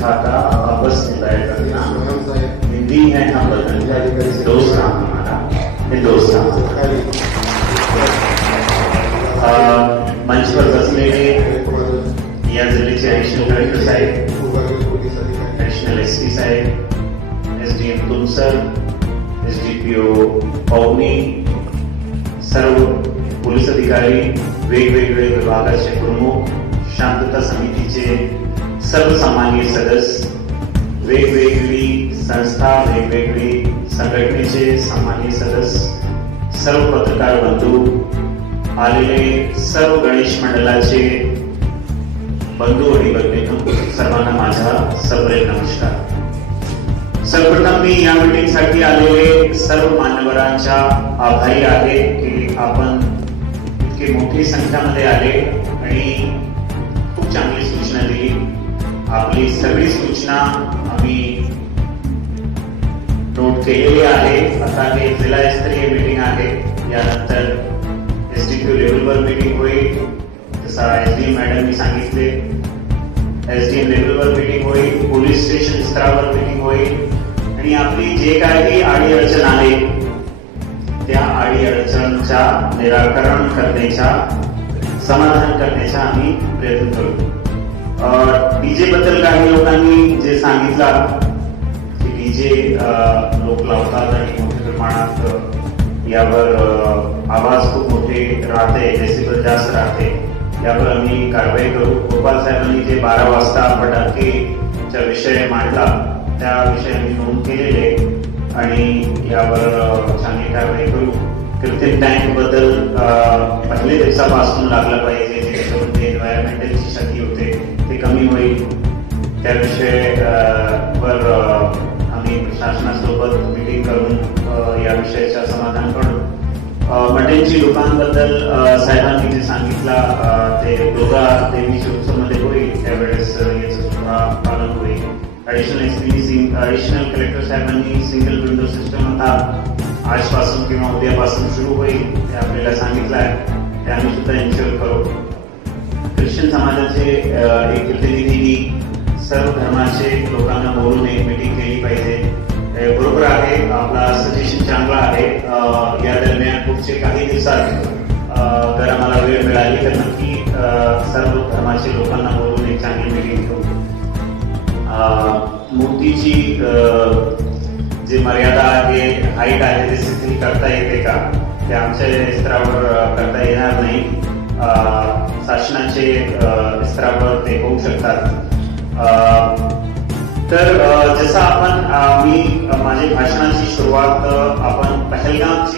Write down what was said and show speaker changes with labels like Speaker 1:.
Speaker 1: था था वापस निभाएगा हिंदी है हम बदल दोस्त था हमारा हिंदुस्तान मंच पर बसलेले या जिल्ह्याचे ऍडिशनल कलेक्टर साहेब ऍडिशनल एस पी साहेब S D M Tumsar S D P O Pauni, सर्व पोलीस अधिकारी वेगवेगळे विभागाचे प्रमुख, शांतता समितीचे सर्वसामान्य सदस्य वेगवेगळी संस्था वेगवेगळी संघटनेचे सामान्य सदस्य सर्व पत्रकार बंधू आलेले सर्व गणेश मंडळाचे बंधू आणि बंधू सर्वांना माझा सप्रेम नमस्कार. सर्वप्रथम मी या मीटिंगसाठी आलेले सर्व मान्यवरांच्या आभारी आहे की आपण इतकी मोठी संख्यामध्ये आले आणि आपली सगळी सूचना आम्ही नोट केलेली आहे. आता हे जिल्हास्तरीय मीटिंग आहे. यानंतर एस डी क्यू लेवलवर मीटिंग होईल. जसा एस डी मॅडमनी सांगितले एस डी लेवलवर मीटिंग होईल. पोलीस स्टेशन स्तरावर मीटिंग होईल. आणि आपली जे काही आडी अडचण आहे त्या आडी अडचणच्या निराकरण करण्याच्या समाधान करण्याचा आम्ही प्रयत्न करू. डीजे बद्दल काही लोकांनी जे सांगितलं की डीजे लोक लावतात आणि मोठ्या प्रमाणात यावर आवाज खूप मोठे राहते डेसिबल जास्त राहते. यावर आम्ही कारवाई करू. गोपाल साहेबांनी जे बारा वाजता फटाकेचा विषय मांडला त्या विषयाने नोंद केलेले आणि यावर चांगली कारवाई करू. कृत्रिम टँकबद्दल अ, पहिल्या दिवसापासून लागलं पाहिजे त्याच्यामध्ये एन्व्हायरमेंटलची क्षती होते. कमी होईल. त्याविषयी अ, वर आम्ही प्रशासनासोबत मिटिंग करून या विषयाचं समाधान करू. मटेनची लोकांबद्दल साहेबांनी जे सांगितलं ते दुर्गा देवीच्या उत्सवमध्ये होईल. त्यावेळेस याचं सुद्धा पालन होईल ऍडिशनल एसपी ऍडिशनल कलेक्टर साहेबांनी सिंगल विंडो सिस्टम आता आजपासून किंवा उद्यापासून सुरू होईल ते आपल्याला सांगितलं आहे ते आम्ही सुद्धा एन्श्युअर करू. ख्रिश्चन समाजाचे एक प्रतिनिधींनी सर्व धर्माचे लोकांना बोलून एक मीटिंग केली पाहिजे. बरोबर आहे आपला सजेशन चांगला आहे. या दरम्यान पुढचे काही दिवसात जर आम्हाला वेळ मिळाली तर नक्की सर्व धर्माचे लोकांना बोलून एक चांगली मीटिंग घेऊ. मूर्तीची जे जी मर्यादा आहे हाईट आहे ते शिथिल करता येते का ते आमच्या स्तरावर करता येणार नाही. प्रश्नांचे शासनाचे स्तरावर ते होऊ शकतात. तर जसं आपण मी माझ्या भाषणाची सुरुवात आपण पहिल्यांदा